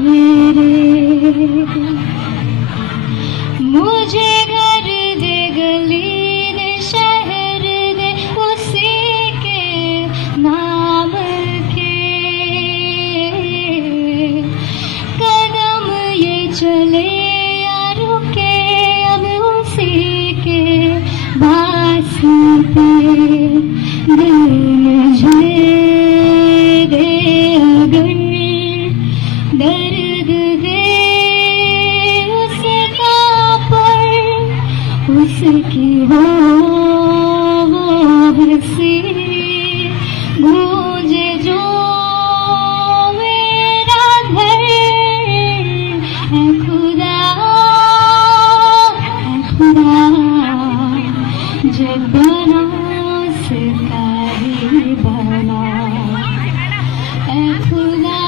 रे मुझे घर दे गली दे शहर दे उसी के नाम के कदम ये चले या रुके अब उसी के वास्ते दिल मुझे दे अगर दर्द दे उसका पर उसकी हो वो हंसी गूंजे जो मेरा घर है खुदा जब बना उसका ही बना है खुदा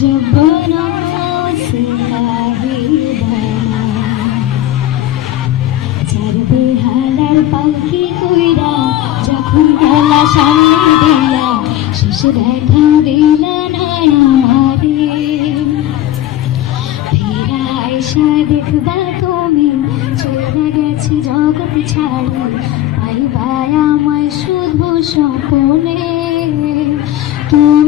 जब बना उसका ही बना चार बेहालार पालकी कइरा যখন গলা সামনে দিলা শেষ দেখা দিলা না আমারে ফিরা আইসা দেখবা তুমি চলে গেছি জগৎ ছাড়ি পাইবা আমায় শুধু স্বপ্নে তুমি